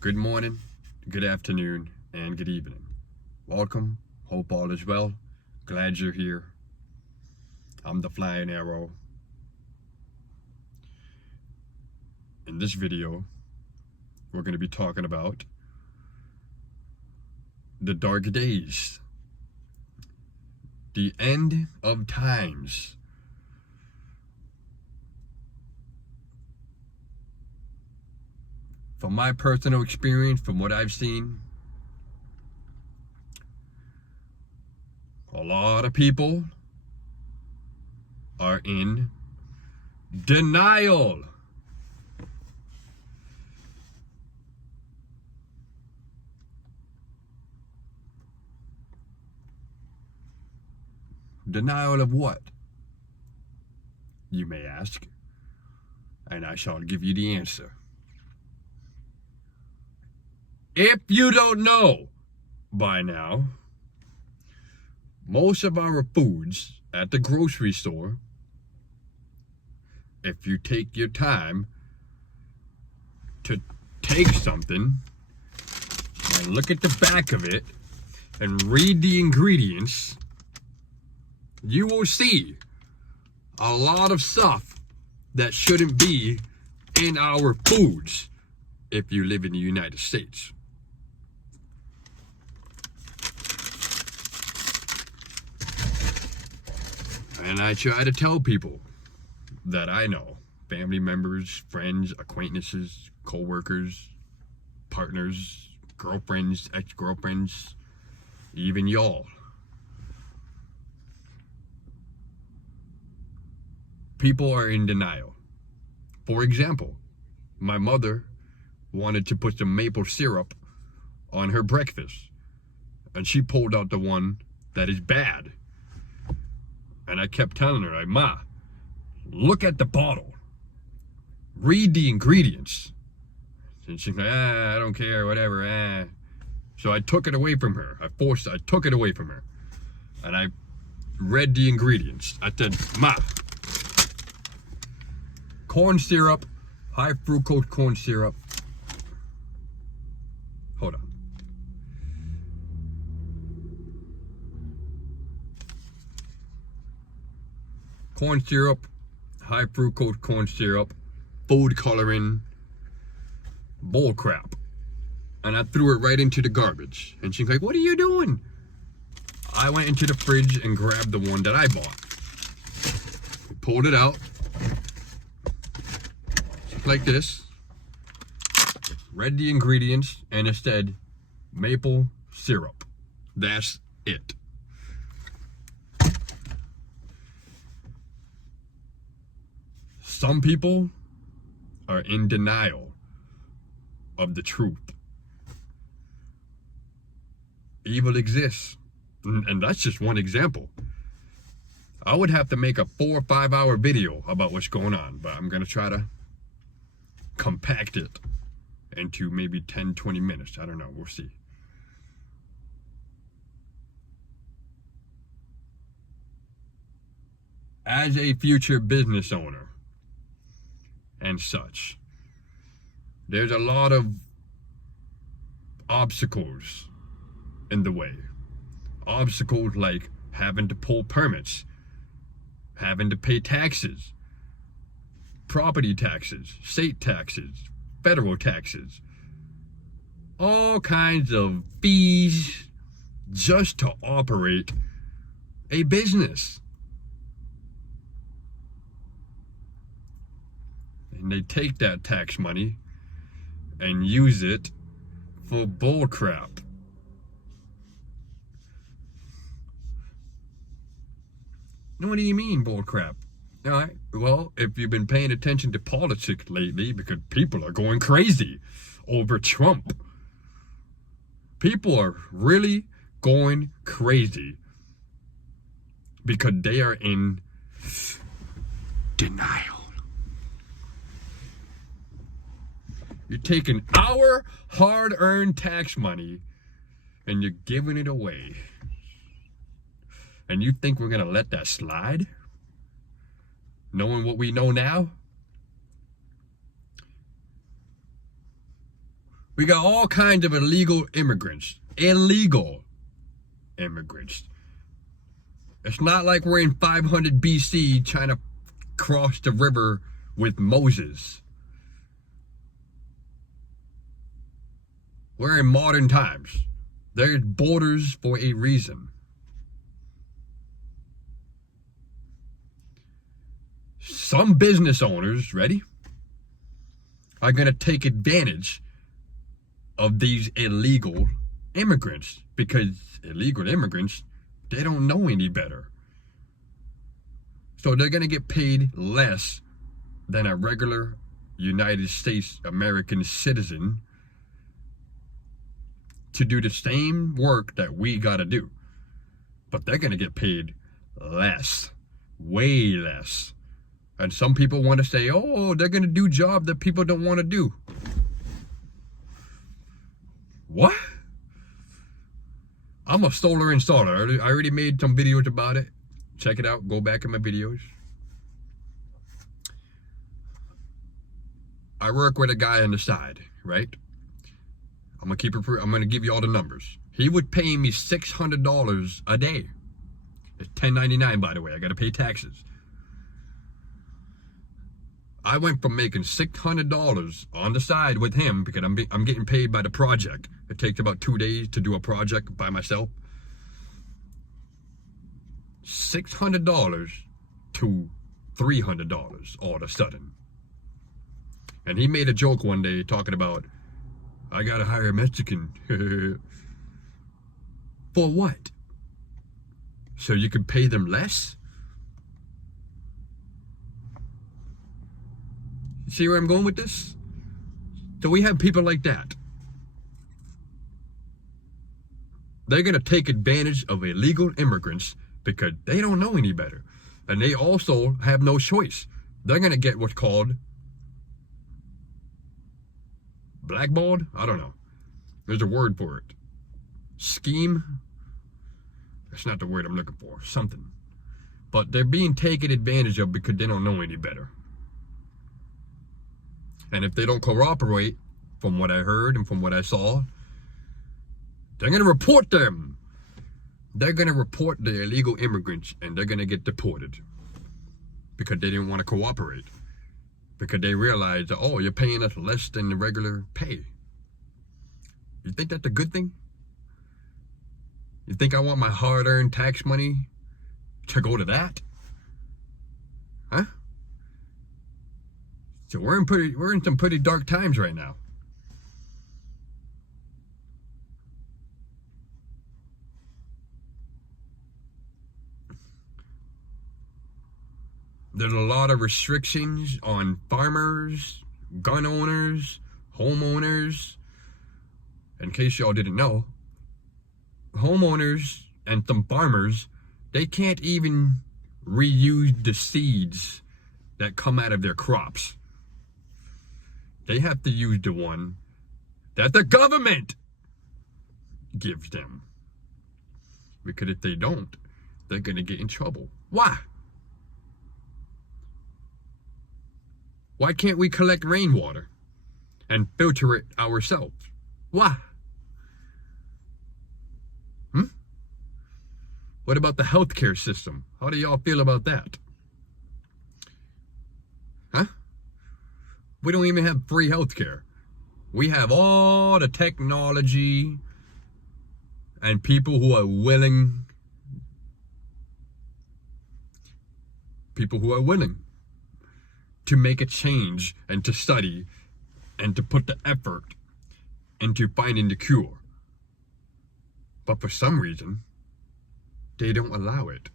Good morning, good afternoon, and good evening. Welcome. Hope all is well. Glad you're here. I'm the Flying Arrow. In this video, we're going to be talking about the dark days, the end of times. From my personal experience, from what I've seen, a lot of people are in denial. Denial of what? You may ask, and I shall give you the answer. If you don't know by now, most of our foods at the grocery store, if you take your time to take something and look at the back of it and read the ingredients, you will see a lot of stuff that shouldn't be in our foods if you live in the United States. And I try to tell people that I know, family members, friends, acquaintances, co-workers, partners, girlfriends, ex-girlfriends, even y'all. People are in denial. For example, my mother wanted to put some maple syrup on her breakfast, and she pulled out the one that is bad. And I kept telling her, like, Ma, look at the bottle. Read the ingredients. And she's like, I don't care, whatever. So I took it away from her. I took it away from her. And I read the ingredients. I said, Ma, corn syrup, high fructose corn syrup. Hold on. Corn syrup, high fructose corn syrup, food coloring, bull crap. And I threw it right into the garbage. And she's like, what are you doing? I went into the fridge and grabbed the one that I bought. Pulled it out. Just like this. Read the ingredients and it said maple syrup. That's it. Some people are in denial of the truth. Evil exists, and that's just one example. I would have to make a 4 or 5 hour video about what's going on, but I'm gonna try to compact it into maybe 10-20 minutes. I don't know, we'll see. As a future business owner and such, there's a lot of obstacles in the way. Obstacles like having to pull permits, having to pay taxes, property taxes, state taxes, federal taxes, all kinds of fees just to operate a business. And they take that tax money and use it for bull crap. What do you mean, bull crap? All right, well, if you've been paying attention to politics lately, because people are going crazy over Trump. People are really going crazy because they are in denial. You're taking our hard-earned tax money and you're giving it away. And you think we're going to let that slide? Knowing what we know now? We got all kinds of illegal immigrants. Illegal immigrants. It's not like we're in 500 BC trying to cross the river with Moses. We're in modern times. There's borders for a reason. Some business owners, ready, are going to take advantage of these illegal immigrants, because illegal immigrants, they don't know any better. So they're going to get paid less than a regular United States American citizen to do the same work that we got to do. But they're going to get paid less, way less. And some people want to say, oh, they're going to do job that people don't want to do. What? I'm a solar installer. I already made some videos about it. Check it out. Go back in my videos. I work with a guy on the side, right? I'm gonna give you all the numbers. He would pay me $600 a day. It's $10.99, by the way. I gotta pay taxes. I went from making $600 on the side with him, because I'm getting paid by the project. It takes about 2 days to do a project by myself. $600 to $300 all of a sudden. And he made a joke one day talking about, I gotta hire a Mexican. For what? So you can pay them less? See where I'm going with this? So we have people like that. They're gonna take advantage of illegal immigrants because they don't know any better. And they also have no choice. They're gonna get what's called blackballed? I don't know. There's a word for it. Scheme? That's not the word I'm looking for. Something. But they're being taken advantage of because they don't know any better. And if they don't cooperate, from what I heard and from what I saw, they're going to report them. They're going to report the illegal immigrants, and they're going to get deported because they didn't want to cooperate. Because they realized that, oh, you're paying us less than the regular pay. You think that's a good thing? You think I want my hard-earned tax money to go to that? Huh? So we're in some pretty dark times right now. There's a lot of restrictions on farmers, gun owners, homeowners. In case y'all didn't know, homeowners and some farmers, they can't even reuse the seeds that come out of their crops. They have to use the one that the government gives them. Because if they don't, they're going to get in trouble. Why? Why can't we collect rainwater and filter it ourselves? Why? What about the healthcare system? How do y'all feel about that? Huh? We don't even have free healthcare. We have all the technology and people who are willing to make a change and to study and to put the effort into finding the cure. But for some reason, they don't allow it.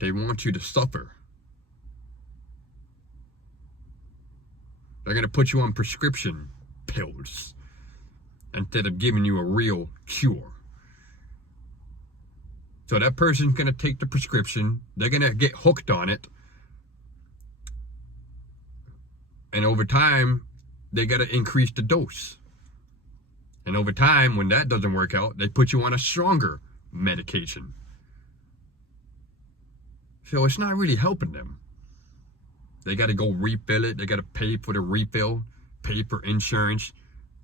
They want you to suffer. They're going to put you on prescription pills instead of giving you a real cure. So that person's going to take the prescription. They're going to get hooked on it. And over time, they got to increase the dose. And over time, when that doesn't work out, they put you on a stronger medication. So it's not really helping them. They got to go refill it. They got to pay for the refill, pay for insurance.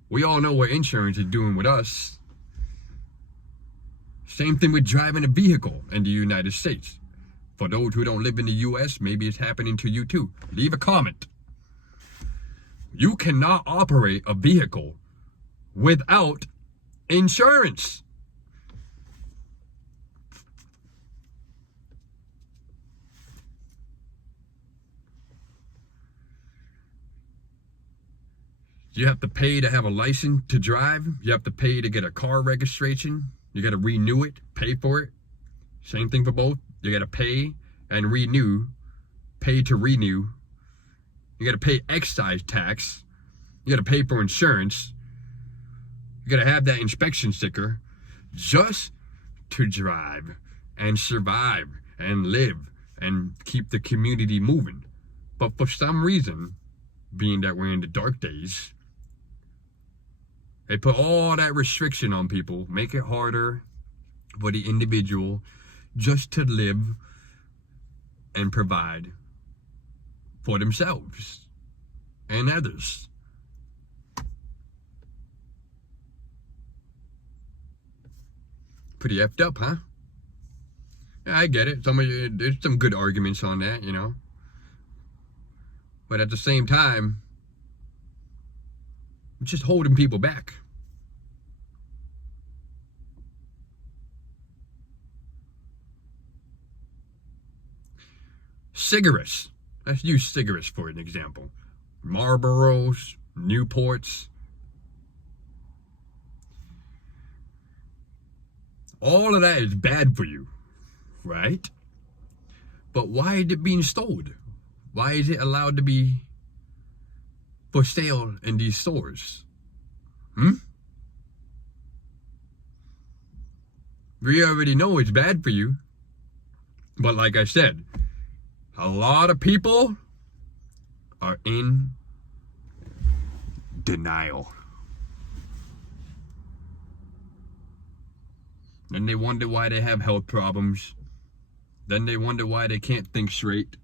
We all know what insurance is doing with us. Same thing with driving a vehicle in the United States. For those who don't live in the US, maybe it's happening to you too. Leave a comment. You cannot operate a vehicle without insurance. You have to pay to have a license to drive. You have to pay to get a car registration. You got to renew it, pay for it. Same thing for both. You got to pay and renew, pay to renew. You got to pay excise tax. You got to pay for insurance. You got to have that inspection sticker just to drive and survive and live and keep the community moving. But for some reason, being that we're in the dark days, they put all that restriction on people, make it harder for the individual just to live and provide for themselves and others. Pretty effed up, huh? Yeah, I get it. There's some good arguments on that, you know. But at the same time, it's just holding people back. Cigarettes. Let's use cigarettes for an example. Marlboros, Newports. All of that is bad for you, right? But why is it being sold? Why is it allowed to be for sale in these stores? We already know it's bad for you. But like I said, a lot of people are in denial. Then they wonder why they have health problems. Then they wonder why they can't think straight.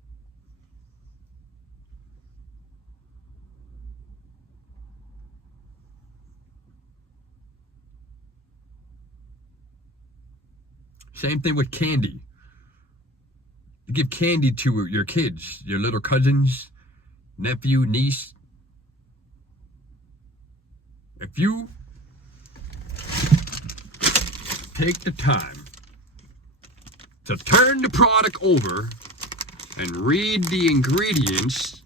Same thing with candy. You give candy to your kids, your little cousins, nephew, niece. If you take the time to turn the product over and read the ingredients,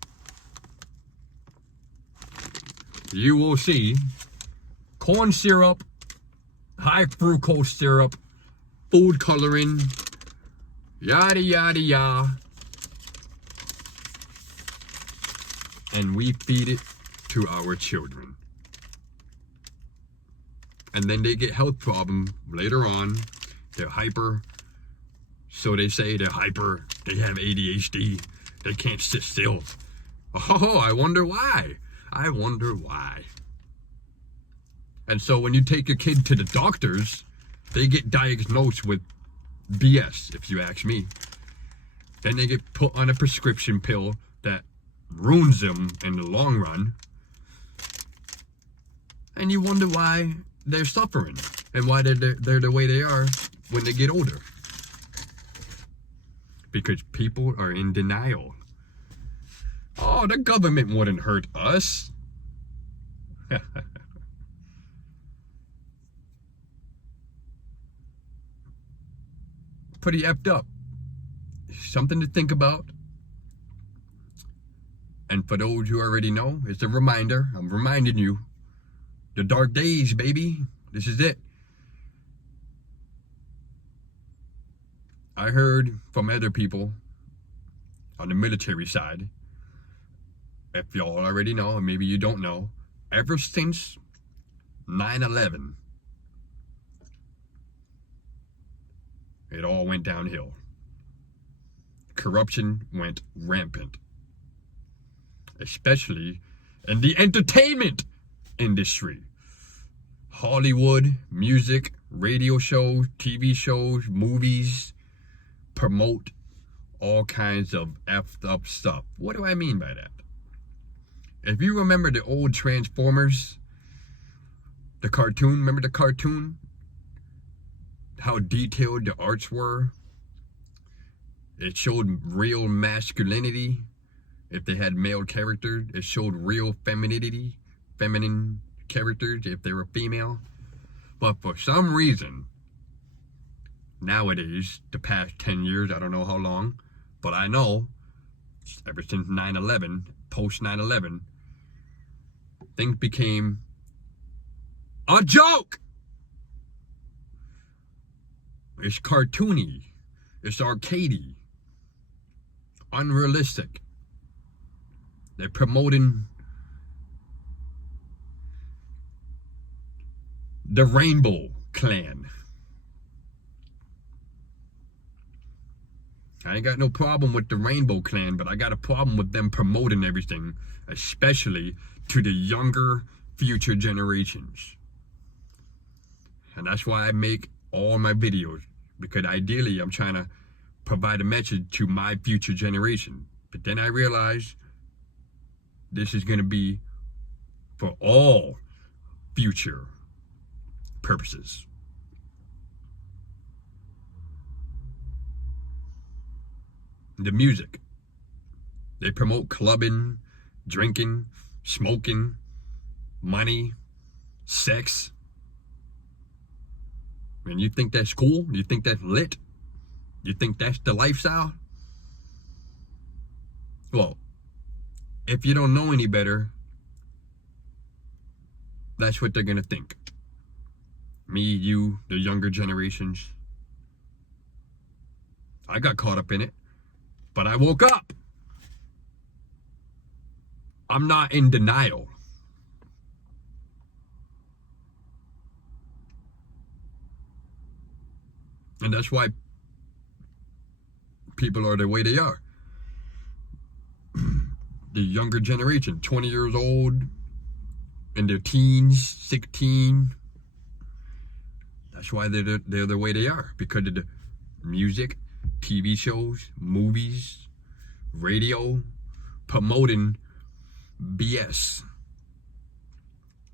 you will see corn syrup, high fructose syrup, food coloring, yada yada yada, and we feed it to our children. And then they get health problems later on. They're hyper. So they say they're hyper. They have ADHD. They can't sit still. Oh, I wonder why. I wonder why. And so when you take your kid to the doctors, they get diagnosed with BS, if you ask me. Then they get put on a prescription pill that ruins them in the long run. And you wonder why they're suffering and why they're the way they are when they get older. Because people are in denial. Oh, the government wouldn't hurt us. Pretty effed up. Something to think about. And for those who already know, it's a reminder. I'm reminding you. The dark days, baby. This is it. I heard from other people on the military side, if y'all already know, or maybe you don't know, ever since 9/11, it all went downhill. Corruption went rampant, especially in the entertainment industry. Hollywood, music, radio shows, TV shows, movies promote all kinds of effed up stuff. What do I mean by that? If you remember the old Transformers, The cartoon, remember the cartoon? How detailed the arts were? It showed real masculinity. If they had male characters, it showed real femininity, feminine characters if they were female. But for some reason, nowadays, the past 10 years, I don't know how long, but I know, ever since 9/11, post 9/11, things became a joke. It's cartoony. It's arcadey. Unrealistic. They're promoting the Rainbow Clan. I ain't got no problem with the Rainbow Clan, but I got a problem with them promoting everything, especially to the younger future generations. And that's why I make all my videos, because ideally I'm trying to provide a message to my future generation. But then I realized this is going to be for all future purposes. The music. They promote clubbing, drinking, smoking, money, sex. And you think that's cool? You think that's lit? You think that's the lifestyle? Well, if you don't know any better, that's what they're gonna think. Me, you, the younger generations. I got caught up in it, but I woke up. I'm not in denial. And that's why people are the way they are. The younger generation, 20 years old, in their teens, 16. That's why they're the way they are, because of the music, TV shows, movies, radio, promoting BS.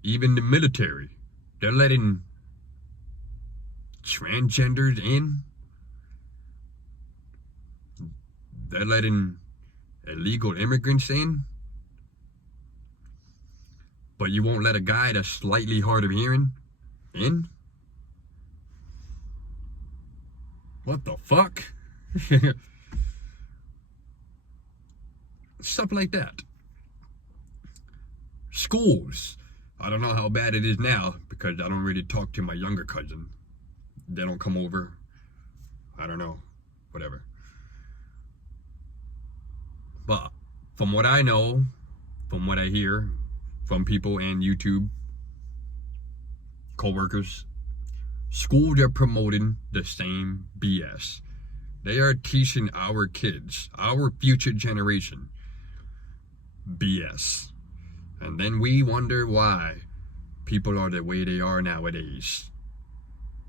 Even the military, they're letting transgenders in. They're letting illegal immigrants in. But you won't let a guy that's slightly hard of hearing in? What the fuck? Stuff like that. Schools. I don't know how bad it is now, because I don't really talk to my younger cousin. They don't come over. I don't know. Whatever. But from what I know, from what I hear, from people and YouTube, co-workers, schools are promoting the same BS. They are teaching our kids, our future generation, BS. And then we wonder why people are the way they are nowadays.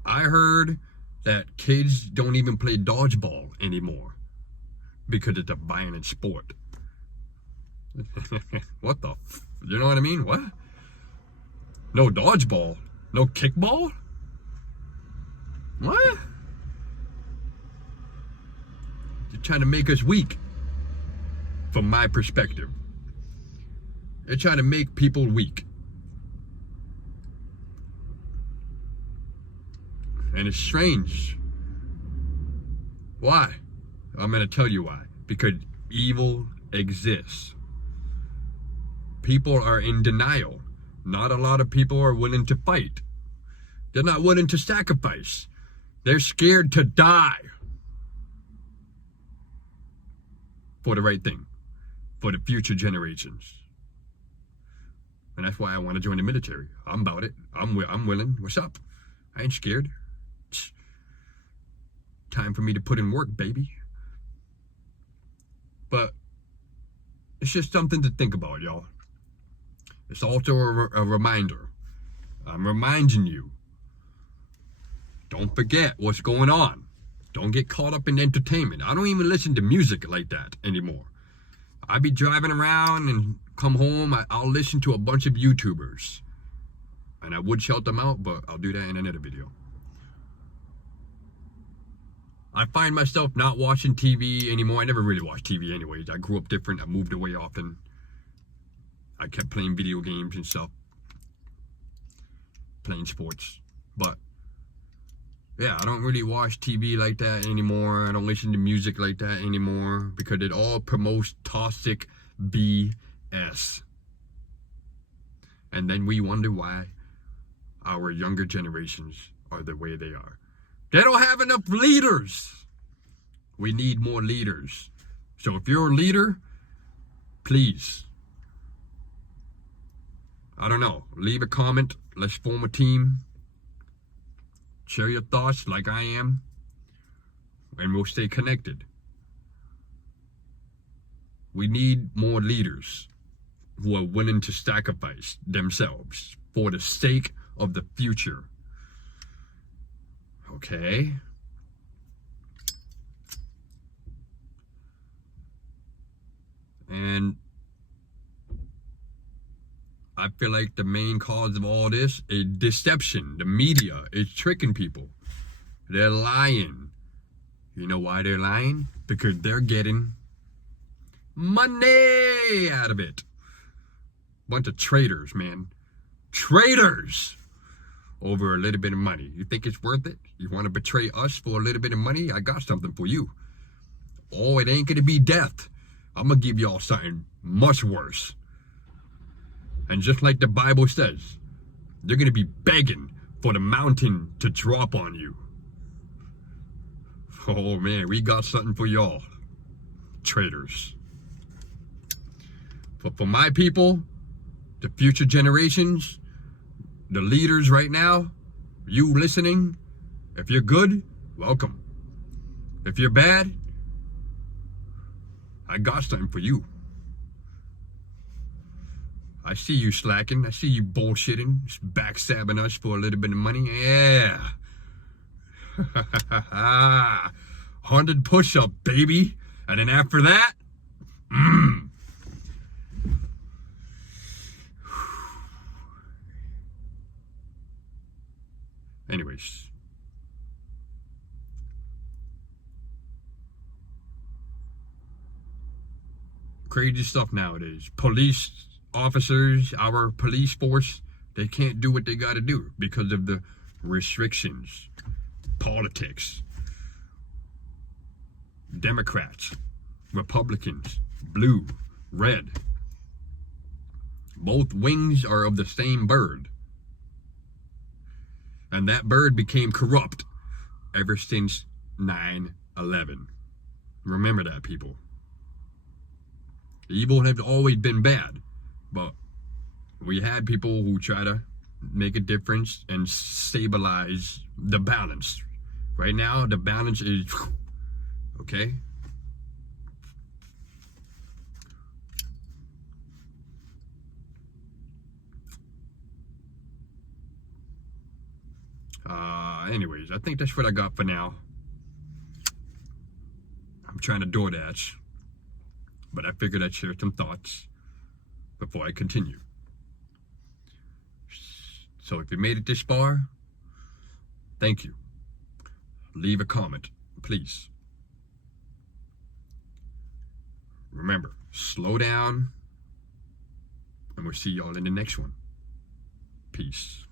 I heard that kids don't even play dodgeball anymore because it's a violent sport. What the you know what I mean? What? No dodgeball? No kickball? What? You're trying to make us weak, from my perspective. They're trying to make people weak. And it's strange. Why? I'm going to tell you why. Because evil exists. People are in denial. Not a lot of people are willing to fight. They're not willing to sacrifice. They're scared to die for the right thing, for the future generations. And that's why I want to join the military. I'm about it. I'm willing. What's up? I ain't scared. Time for me to put in work, baby. But it's just something to think about, y'all. It's also a reminder. I'm reminding you. Don't forget what's going on. Don't get caught up in entertainment. I don't even listen to music like that anymore. I be driving around and come home. I'll listen to a bunch of YouTubers. And And I would shout them out, but I'll do that in another video. I find myself not watching TV anymore. I never really watched TV anyways. I grew up different. I moved away often. I kept playing video games and stuff. Playing sports. But yeah, I don't really watch TV like that anymore. I don't listen to music like that anymore because it all promotes toxic BS. And then we wonder why our younger generations are the way they are. They don't have enough leaders. We need more leaders. So if you're a leader, please, I don't know, leave a comment. Let's form a team. Share your thoughts like I am, and we'll stay connected. We need more leaders who are willing to sacrifice themselves for the sake of the future. Okay? And I feel like the main cause of all this is deception. The media is tricking people. They're lying. You know why they're lying? Because they're getting money out of it. Bunch of traitors, man. Traitors! Over a little bit of money. You think it's worth it? You want to betray us for a little bit of money? I got something for you. Oh, it ain't gonna be death. I'm gonna give y'all something much worse. And just like the Bible says, they're going to be begging for the mountain to drop on you. Oh man, we got something for y'all, traitors. But for my people, the future generations, the leaders right now, you listening, if you're good, welcome. If you're bad, I got something for you. I see you slacking. I see you bullshitting, backstabbing us for a little bit of money. Yeah. 100 push-up, baby. And then after that, Anyways. Crazy stuff nowadays. Police officers, our police force, they can't do what they got to do because of the restrictions. Politics. Democrats, Republicans, blue, red. Both wings are of the same bird. And that bird became corrupt ever since 9/11. Remember that, people. Evil has always been bad. But we had people who try to make a difference and stabilize the balance. Right now, the balance is, okay? Anyways, I think that's what I got for now. I'm trying to DoorDash, but I figured I'd share some thoughts before I continue. So if you made it this far, thank you. Leave a comment, please. Remember, slow down, and we'll see y'all in the next one. Peace.